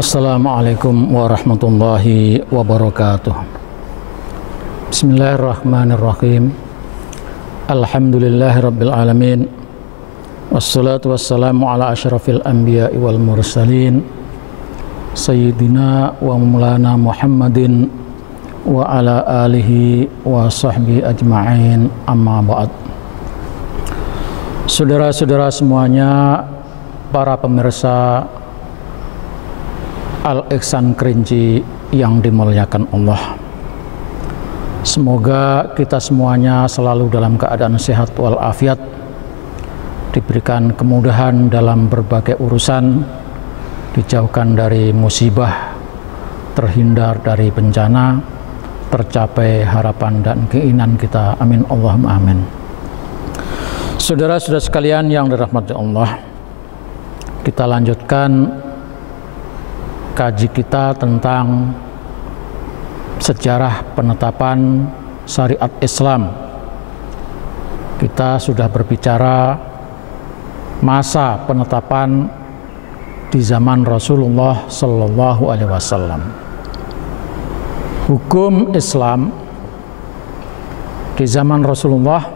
Assalamualaikum warahmatullahi wabarakatuh. Bismillahirrahmanirrahim. Alhamdulillahirabbil alamin. Wassalatu wassalamu ala asyrafil anbiya'i wal mursalin Sayyidina wa maulana Muhammadin wa ala alihi wa sahbihi ajma'in, amma ba'd. Saudara-saudara semuanya, para pemirsa Al-Ihsan Kerinci yang dimuliakan Allah, semoga kita semuanya selalu dalam keadaan sehat walafiat, diberikan kemudahan dalam berbagai urusan, dijauhkan dari musibah, terhindar dari bencana, tercapai harapan dan keinginan kita. Amin Allahumma amin. Saudara-saudara sekalian yang dirahmati Allah, kita lanjutkan kaji kita tentang sejarah penetapan syariat Islam. Kita sudah berbicara masa penetapan di zaman Rasulullah Sallallahu Alaihi Wasallam. Hukum Islam di zaman Rasulullah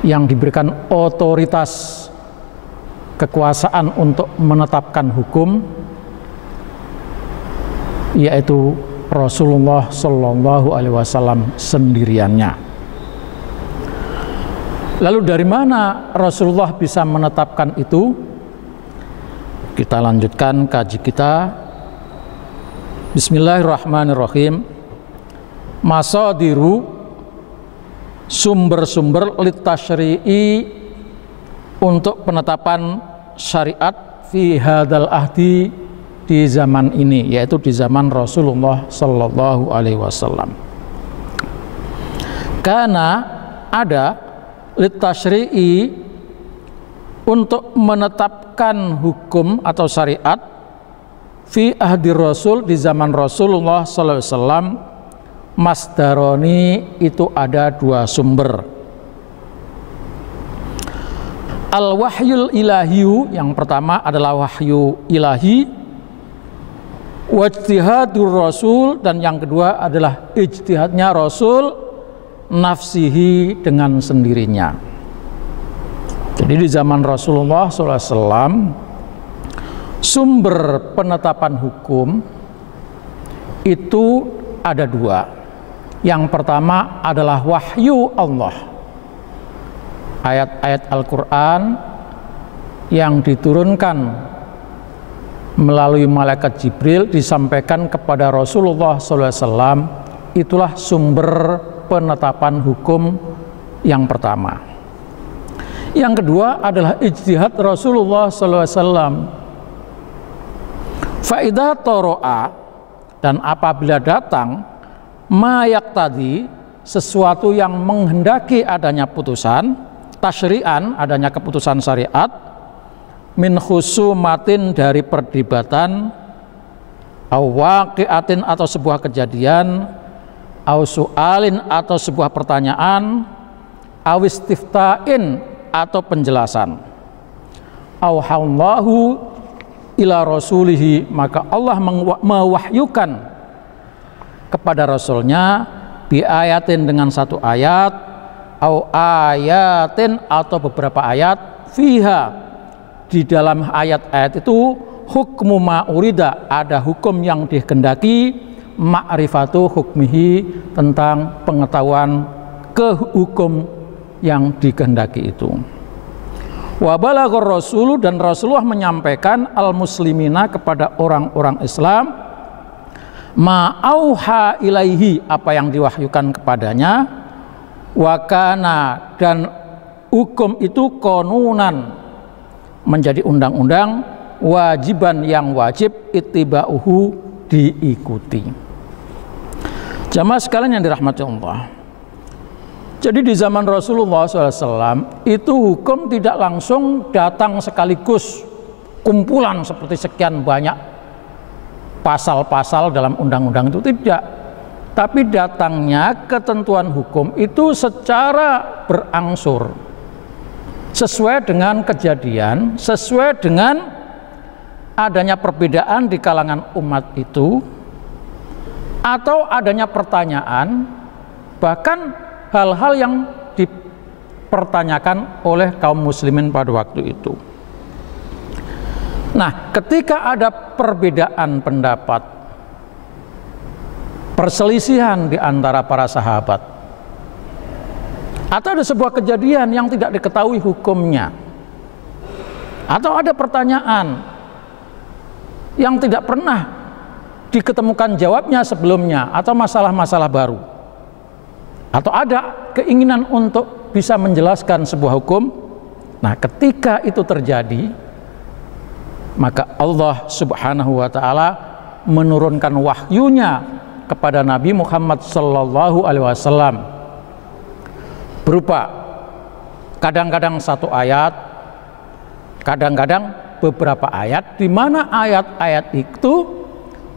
yang diberikan otoritas kekuasaan untuk menetapkan hukum yaitu Rasulullah Sallallahu Alaihi Wasallam sendiriannya. Lalu dari mana Rasulullah bisa menetapkan itu? Kita lanjutkan kaji kita. Bismillahirrahmanirrahim. Masadiru, sumber-sumber litasyri'i untuk penetapan syariat fi hadal ahdi, di zaman ini, yaitu di zaman Rasulullah Sallallahu Alaihi Wasallam. Karena ada litasyri'i untuk menetapkan hukum atau syariat fi ahdi Rasul, di zaman Rasulullah Sallallahu Alaihi Wasallam, masdaroni, itu ada dua sumber. Al-wahyul ilahiyu, yang pertama adalah wahyu ilahi, wajtihadur Rasul, dan yang kedua adalah ijtihadnya Rasul nafsihi, dengan sendirinya. Jadi di zaman Rasulullah SAW, sumber penetapan hukum itu ada dua. Yang pertama adalah wahyu Allah, ayat-ayat Al-Quran yang diturunkan melalui malaikat Jibril disampaikan kepada Rasulullah SAW. Itulah sumber penetapan hukum yang pertama. Yang kedua adalah ijtihad Rasulullah SAW. Faidah toro'a, dan apabila datang mayak tadi, sesuatu yang menghendaki adanya putusan tasyri'an, adanya keputusan syariat, min khusumatin, dari perdebatan, au waqi'atin, atau sebuah kejadian, au su'alin, atau sebuah pertanyaan, au istifta'in, atau penjelasan, au hallahu ila rasulihi, maka Allah mewahyukan kepada Rasulnya bi ayatin, dengan satu ayat, au ayatin, atau beberapa ayat, fiha, di dalam ayat-ayat itu, hukmu ma'urida, ada hukum yang dikehendaki, ma'rifatu hukmihi, tentang pengetahuan kehukum yang dikehendaki itu. Wa balaghar rasul, dan Rasulullah menyampaikan al-muslimina, kepada orang-orang Islam, ma'auha ilaihi, apa yang diwahyukan kepadanya, wa kana, dan hukum itu konunan, menjadi undang-undang, wajiban, yang wajib, ittiba'uhu, diikuti. Jamaah sekalian yang dirahmati Allah, jadi di zaman Rasulullah SAW itu hukum tidak langsung datang sekaligus kumpulan seperti sekian banyak pasal-pasal dalam undang-undang, itu tidak, tapi datangnya ketentuan hukum itu secara berangsur, sesuai dengan kejadian, sesuai dengan adanya perbedaan di kalangan umat itu, atau adanya pertanyaan, bahkan hal-hal yang dipertanyakan oleh kaum muslimin pada waktu itu. Nah, ketika ada perbedaan pendapat, perselisihan di antara para sahabat, atau ada sebuah kejadian yang tidak diketahui hukumnya, atau ada pertanyaan yang tidak pernah diketemukan jawabnya sebelumnya, atau masalah-masalah baru, atau ada keinginan untuk bisa menjelaskan sebuah hukum. Nah, ketika itu terjadi, maka Allah Subhanahu wa ta'ala menurunkan wahyunya kepada Nabi Muhammad sallallahu alaihi wasallam berupa kadang-kadang satu ayat, kadang-kadang beberapa ayat, di mana ayat-ayat itu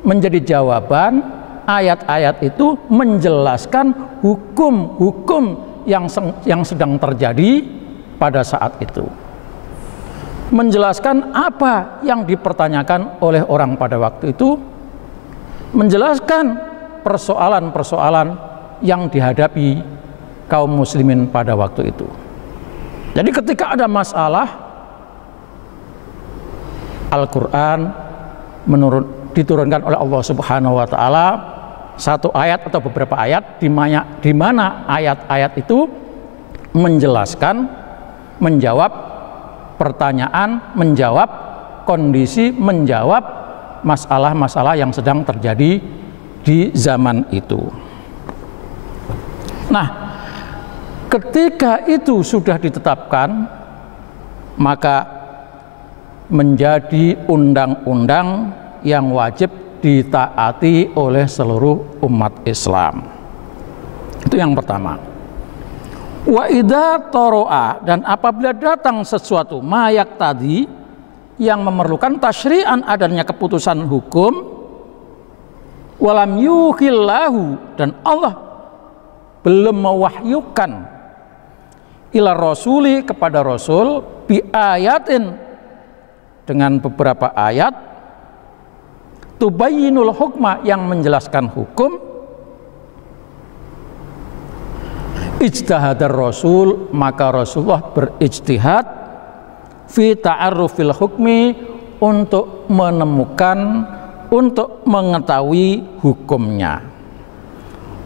menjadi jawaban, ayat-ayat itu menjelaskan hukum-hukum yang sedang terjadi pada saat itu, menjelaskan apa yang dipertanyakan oleh orang pada waktu itu, menjelaskan persoalan-persoalan yang dihadapi kaum muslimin pada waktu itu. Jadi ketika ada masalah, Al-Quran diturunkan oleh Allah Subhanahu wa ta'ala satu ayat atau beberapa ayat, di mana ayat-ayat itu menjelaskan, menjawab pertanyaan, menjawab kondisi, menjawab masalah-masalah yang sedang terjadi di zaman itu. Nah, ketika itu sudah ditetapkan, maka menjadi undang-undang yang wajib ditaati oleh seluruh umat Islam. Itu yang pertama. Wa idza toro'a, dan apabila datang sesuatu mayak tadi yang memerlukan tasyri'an, adanya keputusan hukum, walam yuhillahu, dan Allah belum mewahyukan ila rasuli, kepada rasul, bi ayatin, dengan beberapa ayat, tubayyinul hukma, yang menjelaskan hukum, ijtihadar rasul, maka Rasulullah berijtihad fi ta'arrufil hukmi, untuk menemukan, untuk mengetahui hukumnya.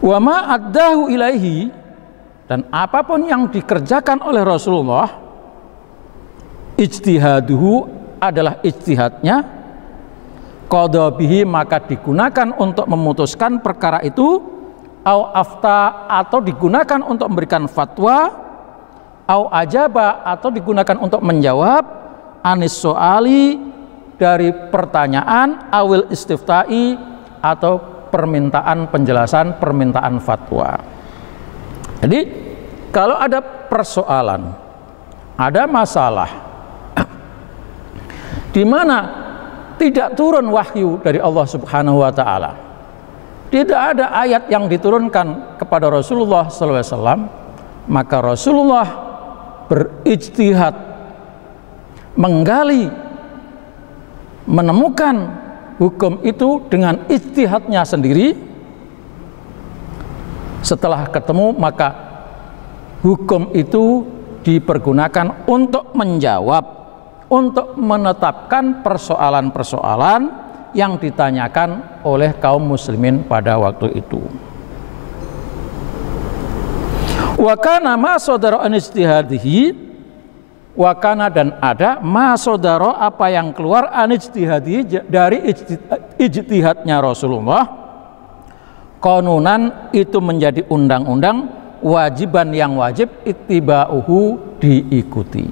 Wa ma addahu ilaihi, dan apapun yang dikerjakan oleh Rasulullah, ijtihaduhu, adalah ijtihadnya, qadha bihi, maka digunakan untuk memutuskan perkara itu, au afta, atau digunakan untuk memberikan fatwa, au ajaba, atau digunakan untuk menjawab, anis soali, dari pertanyaan, awil istiftai, atau permintaan penjelasan, permintaan fatwa. Jadi kalau ada persoalan, ada masalah di mana tidak turun wahyu dari Allah Subhanahu wa ta'ala, tidak ada ayat yang diturunkan kepada Rasulullah SAW, maka Rasulullah berijtihad, menggali, menemukan hukum itu dengan ijtihadnya sendiri. Setelah ketemu, maka hukum itu dipergunakan untuk menjawab, untuk menetapkan persoalan-persoalan yang ditanyakan oleh kaum muslimin pada waktu itu. Wa kana ma sadara an ijtihadihi, wa kana, dan ada, ma sadara, apa yang keluar, an ijtihadihi, dari ijtihadnya Rasulullah, qanunan, itu menjadi undang-undang, wajiban, yang wajib, ittiba'uhu, diikuti.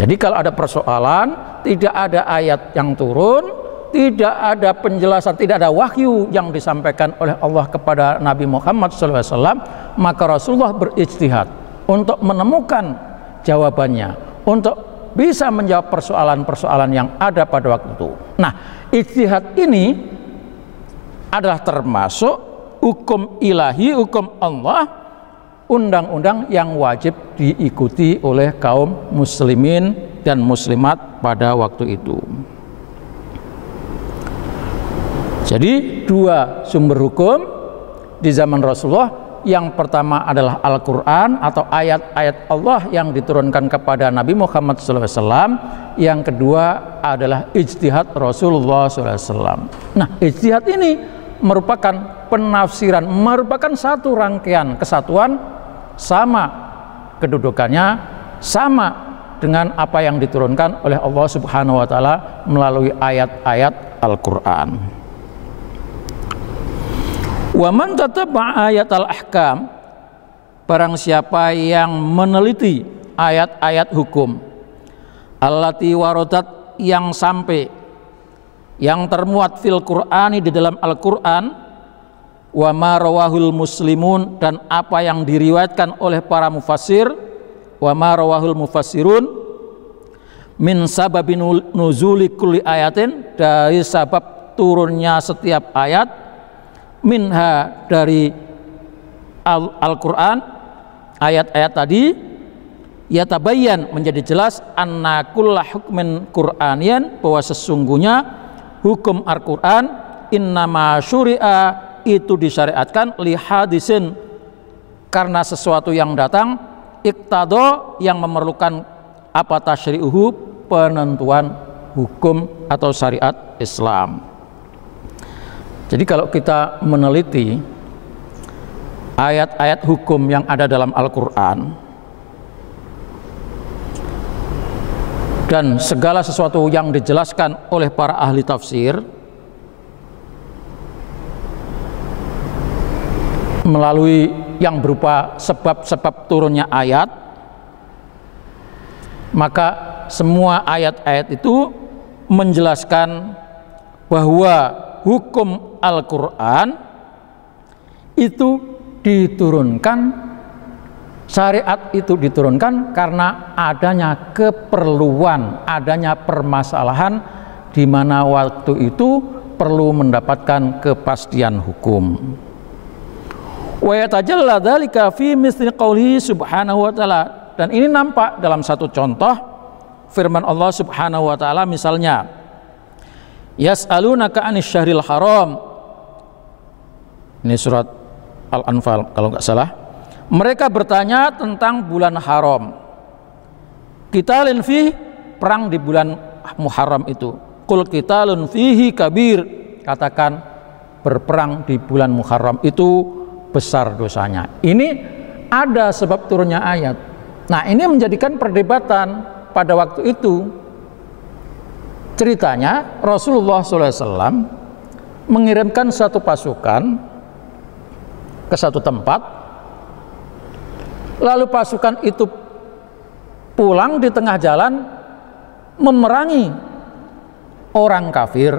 Jadi kalau ada persoalan, tidak ada ayat yang turun, tidak ada penjelasan, tidak ada wahyu yang disampaikan oleh Allah kepada Nabi Muhammad SAW, maka Rasulullah berijtihad untuk menemukan jawabannya, untuk bisa menjawab persoalan-persoalan yang ada pada waktu itu. Nah, ijtihad ini adalah termasuk hukum ilahi, hukum Allah, undang-undang yang wajib diikuti oleh kaum muslimin dan muslimat pada waktu itu. Jadi dua sumber hukum di zaman Rasulullah. Yang pertama adalah Al-Quran atau ayat-ayat Allah yang diturunkan kepada Nabi Muhammad SAW. Yang kedua adalah ijtihad Rasulullah SAW. Nah, ijtihad ini merupakan penafsiran, merupakan satu rangkaian kesatuan, sama kedudukannya, sama dengan apa yang diturunkan oleh Allah Subhanahu wa Ta'ala melalui ayat-ayat Al-Quran. Wa man tatabba'a ayatal ahkam, barang siapa yang meneliti ayat-ayat hukum, allati waradat, yang sampai, yang termuat fil Qur'ani, di dalam Al-Qur'an, wa ma rawahul muslimun, dan apa yang diriwayatkan oleh para mufassir, wa ma rawahul mufassirun, min sababin nuzuli kulli ayatin, dari sabab turunnya setiap ayat, minha, dari Al-Quran, ayat-ayat tadi, yatabayyan, menjadi jelas, anna kulla hukmin qur'aniyan, bahwa sesungguhnya hukum Al-Quran, innama syuri'a, itu disyariatkan, li hadisin, karena sesuatu yang datang, iqtado, yang memerlukan apa tasyri'uhu, penentuan hukum atau syariat Islam. Jadi kalau kita meneliti ayat-ayat hukum yang ada dalam Al-Quran dan segala sesuatu yang dijelaskan oleh para ahli tafsir melalui yang berupa sebab-sebab turunnya ayat, maka semua ayat-ayat itu menjelaskan bahwa hukum Al-Quran itu diturunkan, syariat itu diturunkan karena adanya keperluan, adanya permasalahan di mana waktu itu perlu mendapatkan kepastian hukum. Wa yatajalla dzalika fi misli qoulihi subhanahu wa ta'ala, dan ini nampak dalam satu contoh firman Allah Subhanahu wa ta'ala, misalnya yas'alunaka 'anis syahril haram. Ini surat Al-Anfal kalau nggak salah. Mereka bertanya tentang bulan haram. Qitalun fihi, perang di bulan Muharram itu. Qul qitalun fihi kabir, katakan berperang di bulan Muharram itu besar dosanya. Ini ada sebab turunnya ayat. Nah, ini menjadikan perdebatan pada waktu itu. Ceritanya Rasulullah SAW mengirimkan satu pasukan ke satu tempat, lalu pasukan itu pulang di tengah jalan memerangi orang kafir,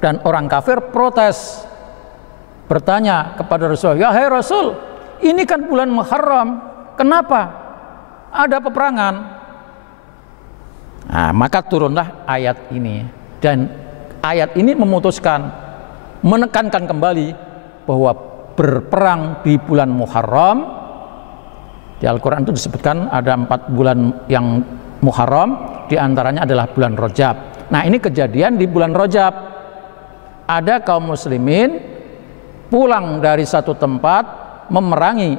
dan orang kafir protes, bertanya kepada Rasul, ya hai Rasul, ini kan bulan Muharram, kenapa ada peperangan? Nah, maka turunlah ayat ini, dan ayat ini memutuskan, menekankan kembali bahwa berperang di bulan Muharram, di Al-Quran itu disebutkan ada 4 bulan yang Muharram, diantaranya adalah bulan Rajab. Nah, ini kejadian di bulan Rajab, ada kaum muslimin pulang dari satu tempat memerangi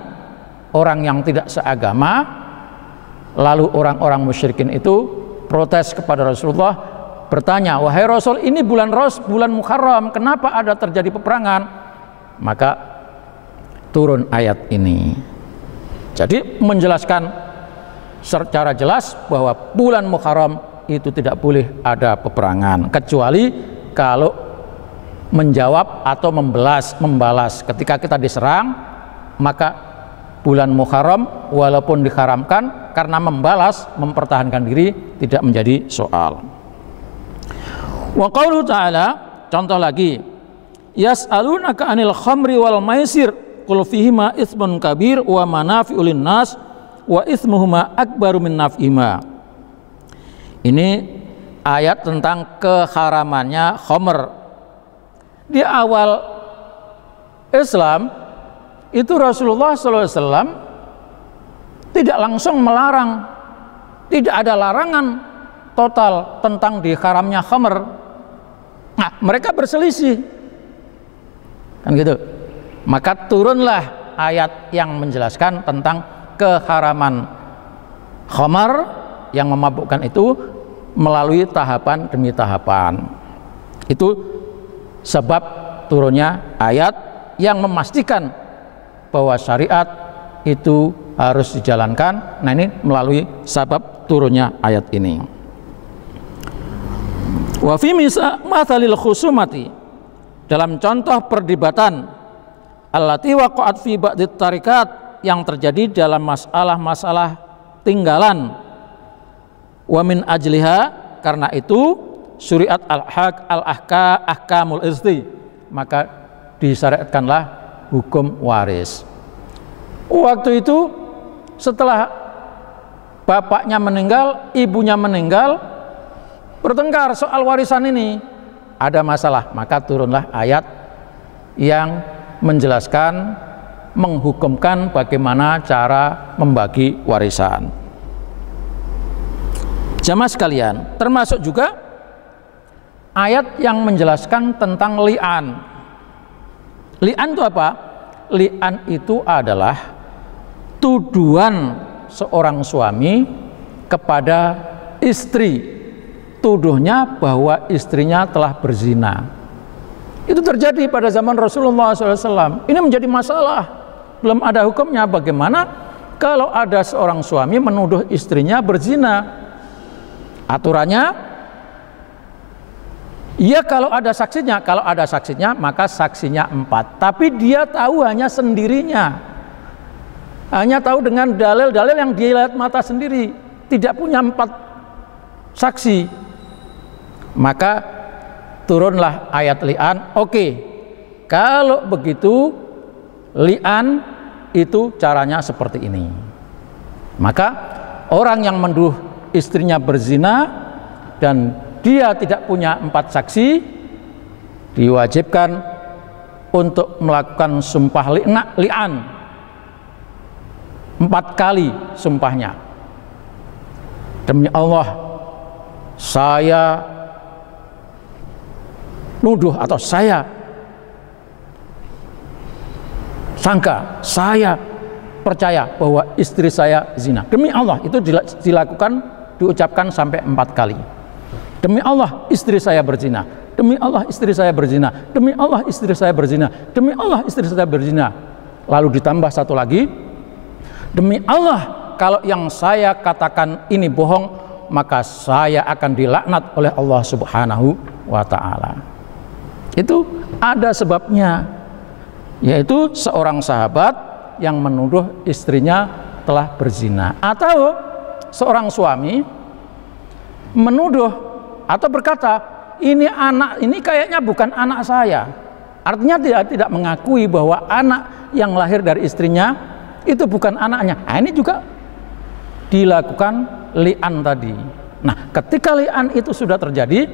orang yang tidak seagama, lalu orang-orang musyrikin itu protes kepada Rasulullah, bertanya, wahai Rasul, ini bulan Muharram, kenapa ada terjadi peperangan? Maka turun ayat ini. Jadi menjelaskan secara jelas bahwa bulan Muharram itu tidak boleh ada peperangan, kecuali kalau menjawab atau membalas. Ketika kita diserang, maka bulan Muharram walaupun diharamkan, karena membalas, mempertahankan diri, tidak menjadi soal. Wa qauluhu ta'ala, contoh lagi, yas'alunaka 'anil khamri wal maisir qul fihima itsmun kabir wa manafi'u lin-nas wa itsmuhuma akbaru min naf'ihima. Ini ayat tentang keharamannya khamr. Di awal Islam itu Rasulullah SAW tidak langsung melarang, tidak ada larangan total tentang diharamnya khamr. Nah, mereka berselisih. Kan gitu. Maka turunlah ayat yang menjelaskan tentang keharaman khamar yang memabukkan itu melalui tahapan demi tahapan. Itu sebab turunnya ayat yang memastikan bahwa syariat itu harus dijalankan. Nah, ini melalui sebab turunnya ayat ini. Wa fi mathalil khusumati, dalam contoh perdebatan allati waqa'at fi ba'dit tarikat, yang terjadi dalam masalah-masalah tinggalan, wa min ajliha, karena itu syuriat al-ahkamul irthi, maka disyariatkanlah hukum waris. Waktu itu setelah bapaknya meninggal, ibunya meninggal, bertengkar soal warisan ini, ada masalah, maka turunlah ayat yang menjelaskan, menghukumkan bagaimana cara membagi warisan. Jamaah sekalian, termasuk juga ayat yang menjelaskan tentang li'an. Li'an itu apa? Li'an itu adalah tuduhan seorang suami kepada istri, tuduhnya bahwa istrinya telah berzina. Itu terjadi pada zaman Rasulullah SAW. Ini menjadi masalah, belum ada hukumnya. Bagaimana kalau ada seorang suami menuduh istrinya berzina? Aturannya, ya kalau ada saksinya, maka saksinya 4. Tapi dia tahu hanya sendirinya, hanya tahu dengan dalil-dalil yang dia lihat mata sendiri, tidak punya 4 saksi. Maka turunlah ayat li'an. Oke, kalau begitu li'an itu caranya seperti ini. Maka orang yang menuduh istrinya berzina dan dia tidak punya 4 saksi, diwajibkan untuk melakukan sumpah li'an 4 kali sumpahnya. Demi Allah, saya nuduh atau saya sangka, saya percaya bahwa istri saya zina. Demi Allah, itu diucapkan sampai 4 kali. Demi Allah, istri saya berzina. Demi Allah, istri saya berzina. Demi Allah, istri saya berzina. Demi Allah, istri saya berzina. Lalu ditambah satu lagi, demi Allah, kalau yang saya katakan ini bohong, maka saya akan dilaknat oleh Allah Subhanahu wa ta'ala. Itu ada sebabnya, yaitu seorang sahabat yang menuduh istrinya telah berzina, atau seorang suami menuduh atau berkata, ini kayaknya bukan anak saya. Artinya dia tidak mengakui bahwa anak yang lahir dari istrinya itu bukan anaknya. Nah, ini juga dilakukan li'an tadi. Nah, ketika li'an itu sudah terjadi,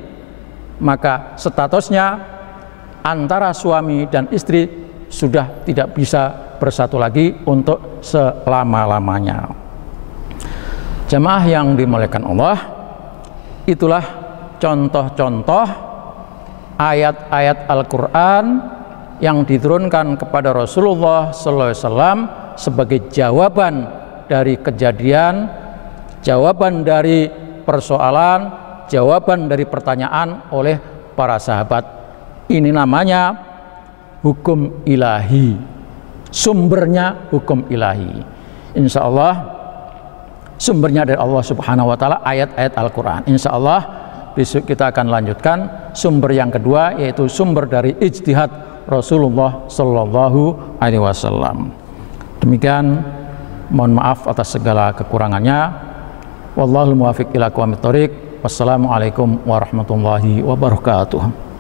maka statusnya antara suami dan istri sudah tidak bisa bersatu lagi untuk selama-lamanya. Jamaah yang dimuliakan Allah, itulah contoh-contoh ayat-ayat Al-Quran yang diturunkan kepada Rasulullah SAW sebagai jawaban dari kejadian, jawaban dari persoalan, jawaban dari pertanyaan oleh para sahabat. Ini namanya hukum ilahi, sumbernya hukum ilahi. Insya Allah sumbernya dari Allah Subhanahu wa ta'ala, ayat-ayat Al-Quran. Insya Allah besok kita akan lanjutkan sumber yang kedua, yaitu sumber dari ijtihad Rasulullah Sallallahu Alaihi Wasallam. Demikian, mohon maaf atas segala kekurangannya. Wallahul muwaffiq ila aqwamit thoriq. Wassalamualaikum warahmatullahi wabarakatuh.